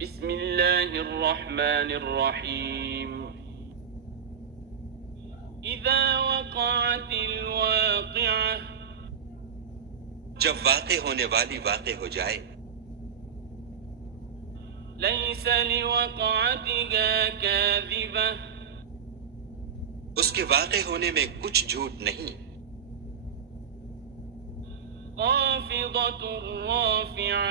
بسم اللہ الرحمن الرحیم اذا وقعت الواقعہ جب واقع ہونے والی واقع ہو جائے، لیس لوقعتها کاذبہ اس کے واقع ہونے میں کچھ جھوٹ نہیں، خافضۃ رافعہ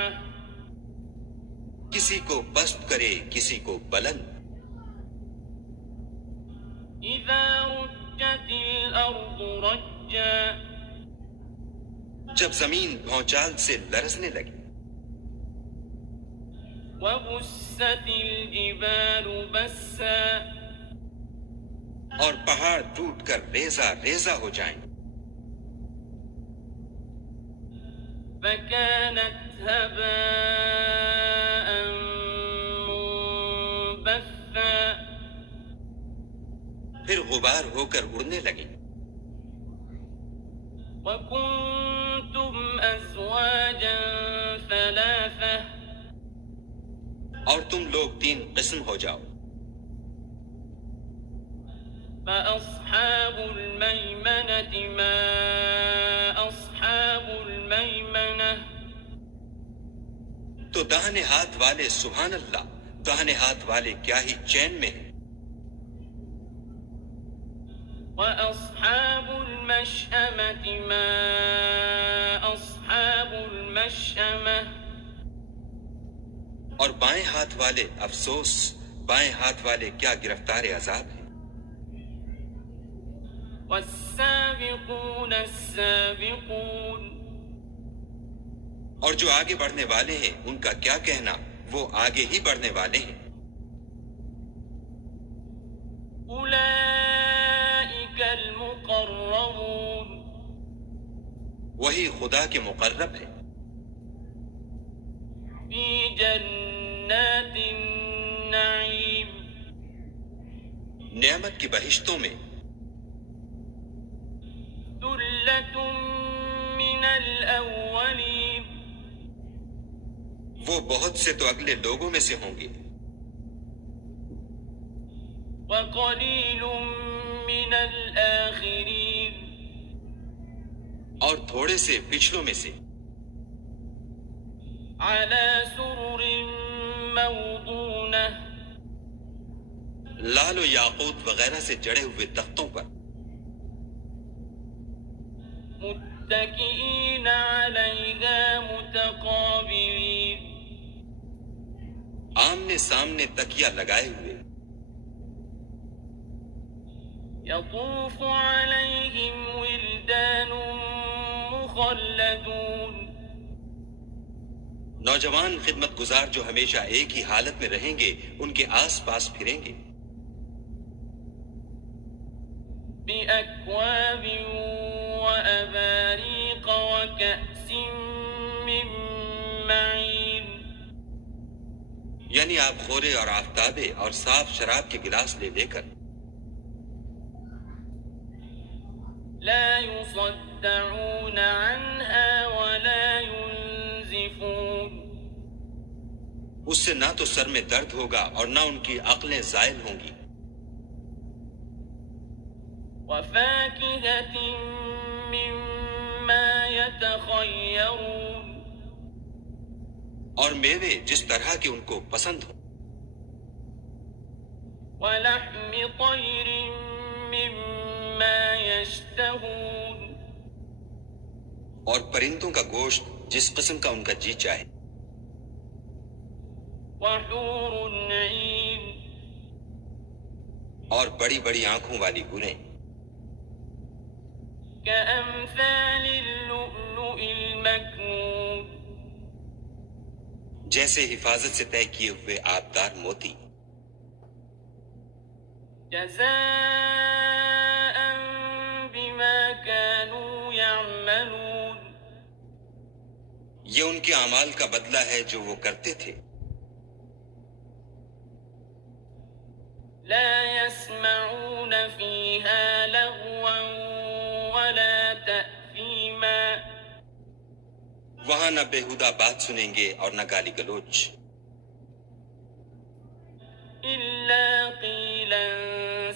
کسی کو پست کرے کسی کو بلند، اذا رجت الارض رجا جب زمین بھونچال سے لرزنے لگی، وبست الجبال بسا اور پہاڑ ٹوٹ کر ریزہ ریزہ ہو جائیں، فكانت هباء منبثا پھر غبار ہو کر اڑنے لگیں، وكنتم أزواجا ثلاثة اور تم لوگ 3 قسم ہو جاؤ، فأصحاب الميمنة ما أصحاب الميمنة تو داہنے ہاتھ والے سبحان اللہ، داہنے ہاتھ والے کیا ہی چین میں ہیں، وأصحاب المشأمة ما أصحاب المشأمة اور بائیں ہاتھ والے افسوس، بائیں ہاتھ والے کیا گرفتار عذاب ہیں، والسابقون السابقون اور جو آگے بڑھنے والے ہیں ان کا کیا کہنا، وہ آگے ہی بڑھنے والے ہیں، أولئك المقربون وہی خدا کے مقرب ہیں، في جنات النعيم نعمت کی بہشتوں میں، ثلة من الأولين وہ بہت سے تو اگلے لوگوں میں سے ہوں گے، وقليل من الآخرين اور تھوڑے سے پچھلوں میں سے، على سرر موضونة لال و یاقوت وغیرہ سے جڑے ہوئے تختوں پر، متكئين عليها متقابلين آمنے سامنے تکیہ لگائے ہوئے، يطوف عليهم ولدان مخلدون نوجوان خدمت گزار جو ہمیشہ ایک ہی حالت میں رہیں گے ان کے آس پاس پھریں گے، بأكواب وأباريق وكأس من معين یعنی آپ خورے اور آفتابے اور صاف شراب کے گلاس لے لے کر، لا يصدعون عنها ولا ينزفون اس سے نہ تو سر میں درد ہوگا اور نہ ان کی عقلیں زائل ہوں گی، وفاكهة مما يتخيرون اور میوے جس طرح کے ان کو پسند ہوں، ولحم طير مما يشتهون اور پرندوں کا گوشت جس قسم کا ان کا جی چاہے، وحور عين اور بڑی بڑی آنکھوں والی حوریں، كأمثال اللؤلؤ المكنون جیسے حفاظت سے طے کیے ہوئے آبدار موتی، جزاء بما كانوا يعملون یہ ان کے اعمال کا بدلہ ہے جو وہ کرتے تھے، لا يسمعون فيها لغوا ولا تأثيما وہاں نہ بےہودہ بات سنیں گے اور نہ گالی گلوچ، إلا قيلا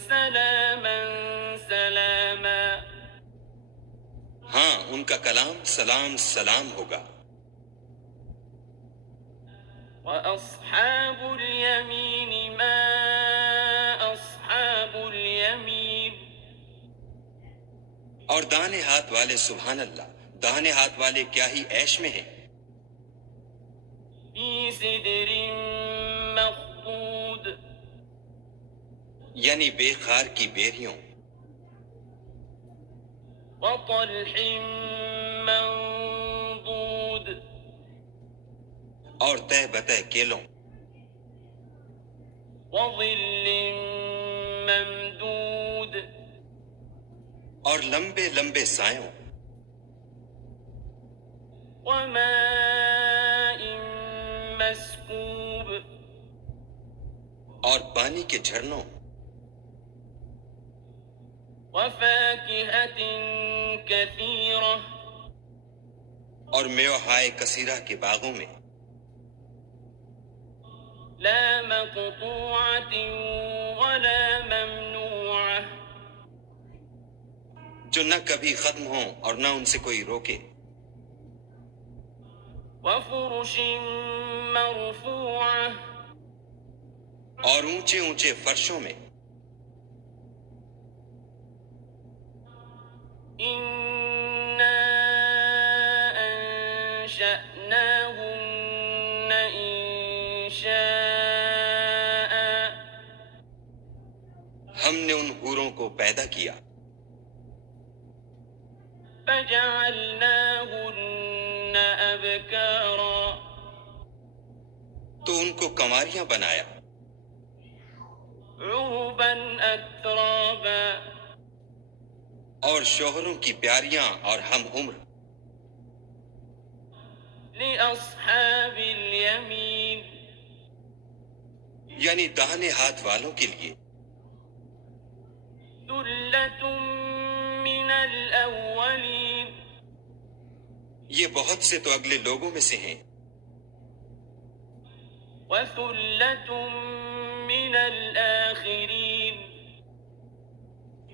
سلاما سلاما. ہاں ان کا کلام سلام سلام ہوگا. وأصحاب اليمين ما أصحاب اليمين. اور داہنے ہاتھ والے سبحان اللہ، داہنے ہاتھ والے کیا ہی عیش میں ہیں. في سدر مخضود. یعنی بے خار کی بیریوں. وطلح منضود. اور تہ بتہ کیلوں. وظل ممدود. اور لمبے لمبے سایوں. وماء مسكوب. اور پانی کے جھرنوں. وفاكهة كثيرة. اور میوہائے کثیرہ کے باغوں میں. لا مقطوعة ولا ممنوعة. جو نہ کبھی ختم ہوں اور نہ ان سے کوئی روکے. وفرش مرفوعة. اور اونچے اونچے فرشوں میں. إنا أنشأناهن إنشاء. ہم نے ان حوروں کو پیدا کیا. فجعلناهن أبكارا. تو ان کو کنواریاں بنایا. عربا أترابا. اور شوہروں کی پیاریاں اور ہم عمر. لأصحاب اليمين. یعنی داہنے ہاتھ والوں کے لیے. ثلة من الأولين. یہ بہت سے تو اگلے لوگوں میں سے ہیں. وثلة من الآخرين.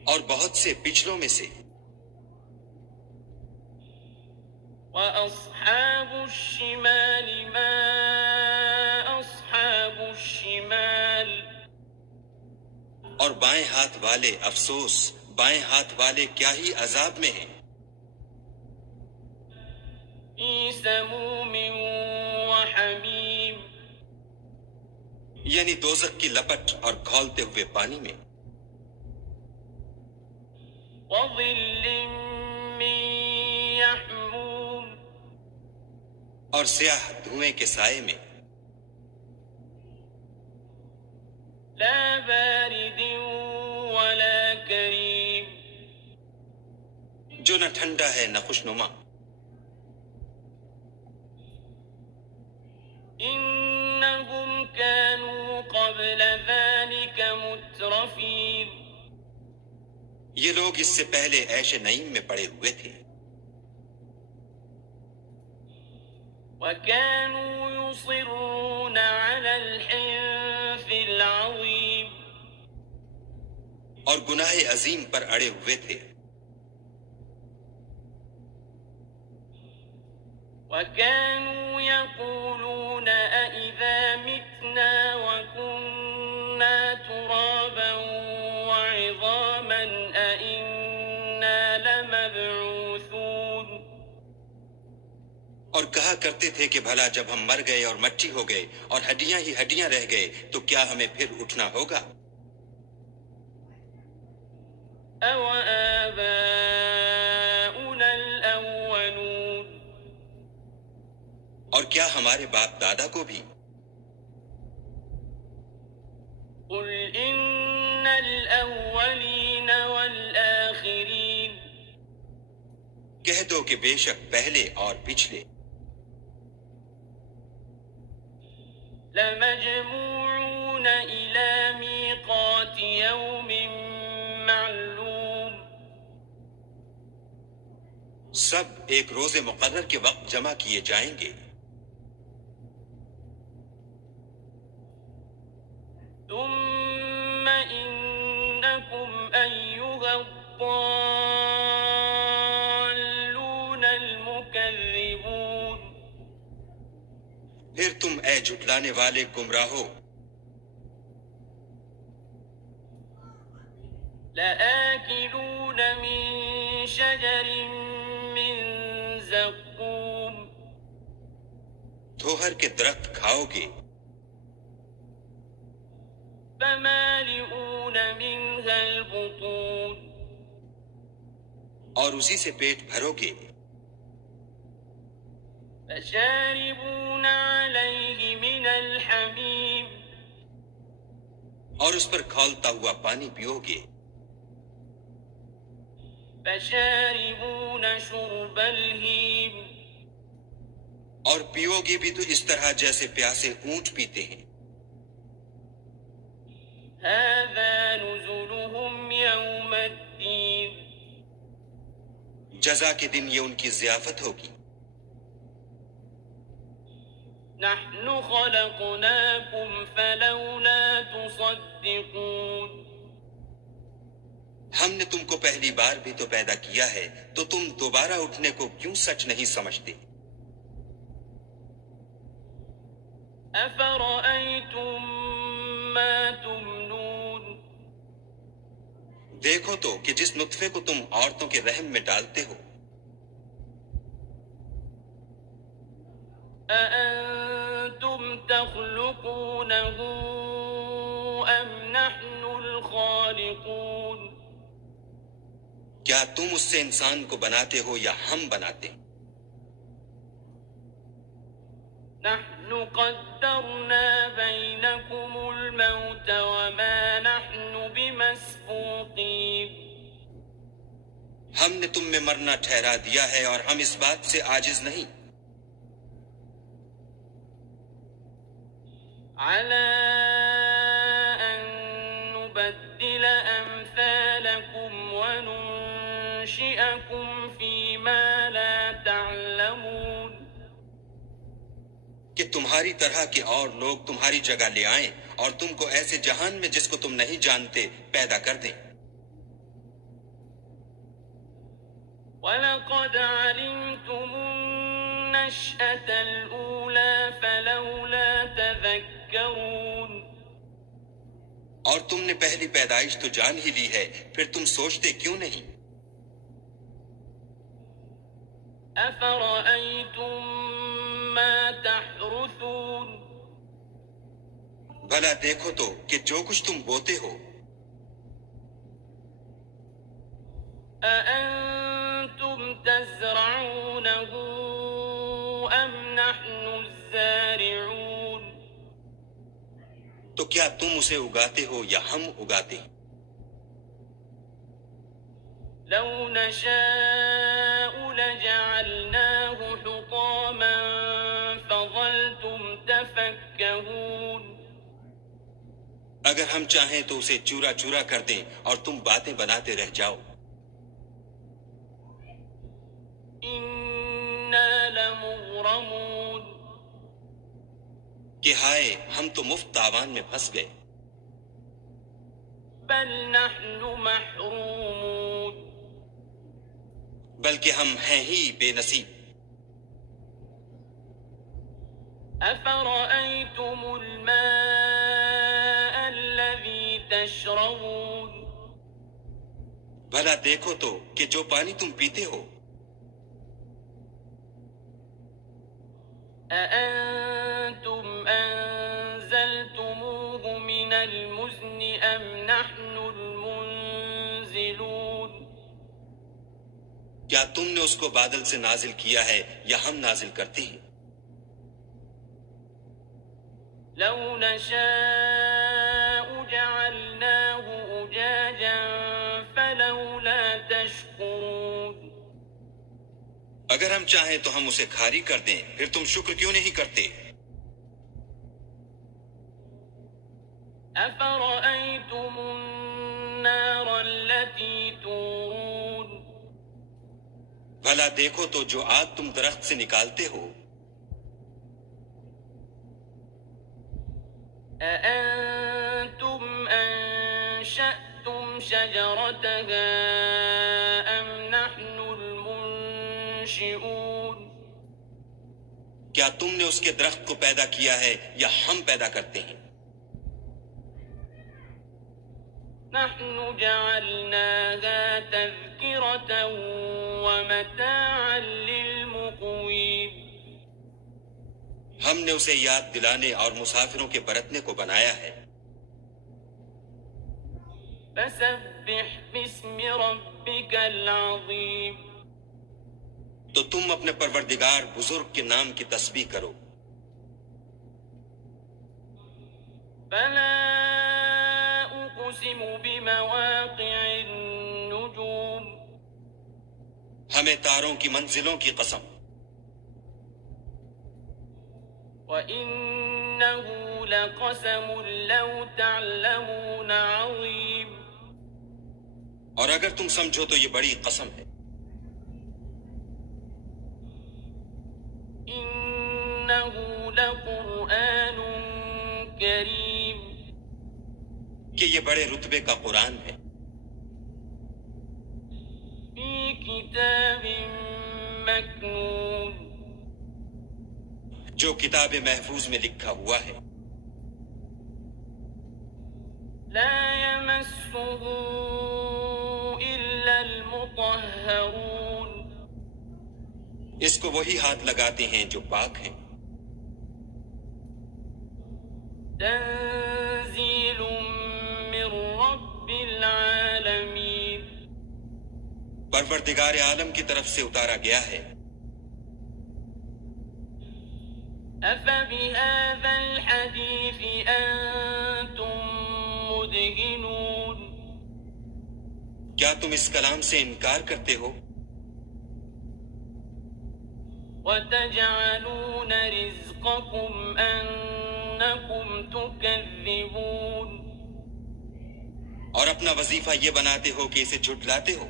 اور بہت سے پچھلوں میں سے. وأصحاب الشمال ما أصحاب الشمال. اور بائیں ہاتھ والے افسوس، بائیں ہاتھ والے کیا ہی عذاب میں ہیں. في سموم وحميم. یعنی دوزخ کی لپٹ اور کھولتے ہوئے پانی میں. وظل من يحموم. اور سیاہ دھوئیں کے سائے میں. لا بارد ولا كريم. جو نہ ٹھنڈا ہے نہ خوشنما. إنهم كانوا قبل ذلك مترفين. یہ لوگ اس سے پہلے عیش نعیم میں پڑے ہوئے تھے. وكانوا يصرون على الحنث العظيم. اور گناہ عظیم پر اڑے ہوئے تھے. وكانوا يقولون أئذا متنا وكنا ترابا وعظاما أئنا لمبعوثون. اور کہا کرتے تھے کہ بھلا جب ہم مر گئے اور مٹی ہو گئے اور ہڈیاں ہی ہڈیاں رہ گئے تو کیا ہمیں پھر اٹھنا ہوگا؟ أَوَآبَاؤُنَا الْأَوَّلُونَ. اور کیا ہمارے باپ دادا کو بھی؟ قُلْ إِنَّ الْأَوَّلِينَ وَالْآخِرِينَ. کہہ دو کہ بے شک پہلے اور پچھلے. لَمَجْمُوعُونَ إِلَى مِيقَاتِ يَوْمٍ معلوم. سب ایک روز مقرر کے وقت جمع کیے جائیں گے. ثم إنكم أيها الضالون المكذبون پھر تم اے جھٹلانے والے گمراہو لآكلون من شجر من زقوم دھوہر کے درخت کھاؤ گے فمالئون منها البطون اور اسی سے پیٹ بھرو گے فشاربون عليه من الحميم اور اس پر کھولتا ہوا پانی پیو گے فشاربون شرب الهيم اور پیو گے بھی تو اس طرح جیسے پیاسے اونٹ پیتے ہیں هذا نزلهم يوم الدين جزا کے دن یہ ان کی ضیافت ہوگی نحن خلقناكم فلولا تصدقون ہم نے تم کو پہلی بار بھی تو پیدا کیا ہے تو تم دوبارہ اٹھنے کو کیوں سچ نہیں سمجھتے أفرأيتم ما تمنون دیکھو تو کہ جس نطفے کو تم عورتوں کے رحم میں ڈالتے ہو أأنتم تخلقونه أم نحن الخالقون کیا تم اس سے انسان کو بناتے ہو یا ہم بناتے ہیں نحن قدرنا بينكم الموت وما نحن بمسبوقين ہم نے تم میں مرنا ٹھہرا دیا ہے اور ہم اس بات سے عاجز نہیں على أن نبدل أمثالكم وننشئكم فيما لا تعلمون کہ تمہاری طرح کے اور لوگ تمہاری جگہ لے آئیں اور تم کو ایسے جہان میں جس کو تم نہیں جانتے پیدا کر دیں وَلَقَدْ عَلِمْتُمُ النَّشْأَةَ الْأُولَى فَلَوْلَا تَذَكَّرُونَ اور تم نے پہلی پیدائش تو جان ہی لی ہے پھر تم سوچتے کیوں نہیں أَفَرَأَيْتُم مَّا تَحْرُثُونَ بھلا دیکھو تو کہ جو کچھ تم بوتے ہو أَأَنتُمْ تَزْرَعُونَهُ أَمْ نَحْنُ الزَّارِعُونَ تو کیا تم اسے اگاتے ہو یا ہم اگاتے ہیں لَوْ نَشَاءُ لَجَعَلْنَاهُ حُطَامًا فَظَلْتُمْ تَفَكَّهُونَ اگر ہم چاہیں تو اسے چورا چورا کر دیں اور تم باتیں بناتے رہ جاؤ إِنَّا لَمُغْرَمُونَ کہ ہائے ہم تو مفت تاوان میں پھنس گئے بَلْ نَحْنُ مَحْرُومُونَ بلکہ ہم ہیں ہی بے نصیب أَفَرَأَيْتُمُ الْمَاءَ الَّذِي تَشْرَبُونَ بھلا دیکھو تو کہ جو پانی تم پیتے ہو أَأَنتُمْ أَنزَلْتُمُوهُ مِنَ الْمُزْنِ أَمْ نَحْنُ الْمُنزِلُونَ کیا تم نے اس کو بادل سے نازل کیا ہے یا ہم نازل کرتے ہیں لَوْ نَشَاءُ جَعَلْنَاهُ أُجَاجًا فَلَوْلَا تَشْكُرُونَ اگر ہم چاہیں تو ہم اسے کھاری کر دیں پھر تم شکر کیوں نہیں کرتے أَفَرَأَيْتُمُ النَّارَ الَّتِي تُورُونَ بھلا دیکھو تو جو آگ تم درخت سے نکالتے ہو أأنتم أنشأتم شجرتها أم نحن المنشئون کیا تم نے اس کے درخت کو پیدا کیا ہے یا ہم پیدا کرتے ہیں؟ نحن جعلناها تذكرة ومتاعا للمقوين ہم نے اسے یاد دلانے اور مسافروں کے برتنے کو بنایا ہے۔ فسبح باسم ربك العظيم تو تم اپنے پروردگار بزرگ کے نام کی تسبیح کرو۔ فلا أقسم بمواقع النجوم ہمیں تاروں کی منزلوں کی قسم، وإنه لقسم لو تعلمون عظيم اور اگر تم سمجھو تو یہ بڑی قسم ہے۔ إنه لقرآن كريم کہ یہ بڑے رتبے کا قرآن ہے، في كتاب مكنون جو کتاب محفوظ میں لکھا ہوا ہے، لا يمسه إلا المطهرون اس کو وہی ہاتھ لگاتے ہیں جو پاک ہیں۔ تنزيل من رب العالمين پروردگار عالم کی طرف سے اتارا گیا ہے۔ أفبهذا الحديث أنتم مدهنون کیا تم اس کلام سے انکار کرتے ہو؟ وتجعلون رزقكم أنكم تكذبون اور اپنا وظیفہ یہ بناتے ہو کہ اسے جھٹلاتے ہو۔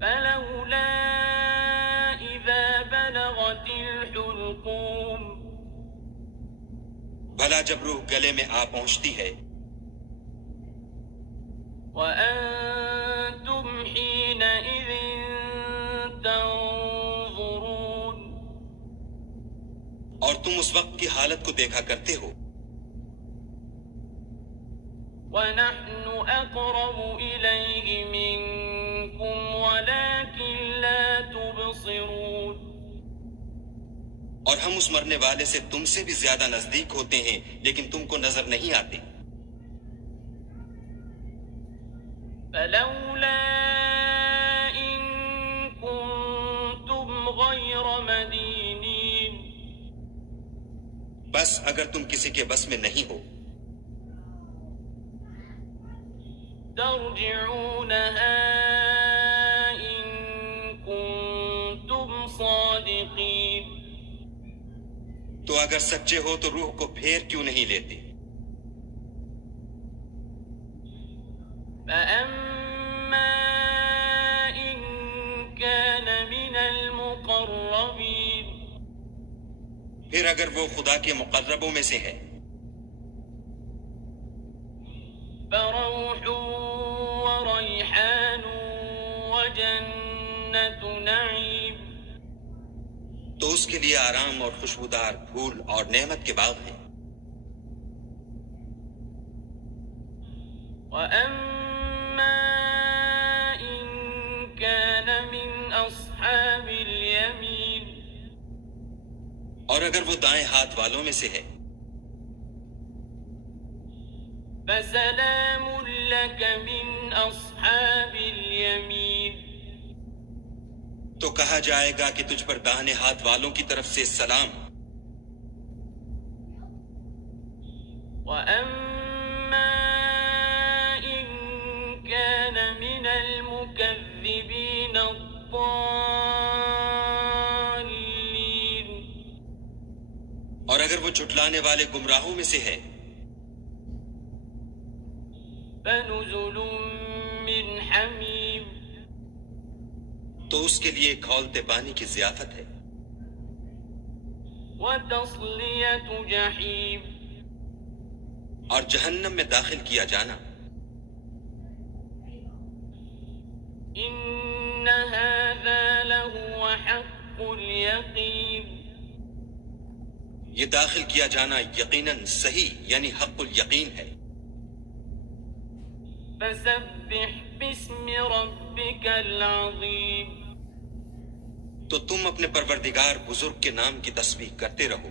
فلولا إذا بلغت الحلقوم بھلا جب روح گلے میں آ پہنچتی ہے، وأنتم حينئذ تنظرون اور تم اس وقت کی حالت کو دیکھا کرتے ہو، ونحن أقرب إليه منكم ولكن لا تبصرون اور ہم اس مرنے والے سے تم سے بھی زیادہ نزدیک ہوتے ہیں لیکن تم کو نظر نہیں آتے۔ فلولا إن كنتم غير مدينين بس اگر تم کسی کے بس میں نہیں ہو، ترجعونها إن كنتم صادقين تو اگر سچے ہو تو روح کو پھیر کیوں نہیں لیتے؟ فأما إن كان من المقربين پھر اگر وہ خدا کے مقربوں میں سے ہے، فروح وريحان وجنة نعيم تو اس کے لیے آرام اور خوشبودار پھول اور نعمت کے باغ ہیں۔ وأما إن كان من أصحاب اليمين اور اگر وہ دائیں ہاتھ والوں میں سے ہے، فسلام لك من أصحاب اليمين تو کہا جائے گا کہ تجھ پر داہنے ہاتھ والوں کی طرف سے سلام۔ وأما إن كان من المكذبين الضالين اور اگر وہ جھٹلانے والے گمراہوں میں سے ہے، فنزل من حميم تو اس کے لیے کھولتے پانی کی ضیافت ہے۔ وتصلية جحيم اور جہنم میں داخل کیا جانا. إن هذا لهو حق اليقين یہ داخل کیا جانا یقیناً صحیح یعنی حق الیقین ہے. فسبح باسم ربك العظيم تو تم اپنے پروردگار بزرگ کے نام کی تسبیح کرتے رہو.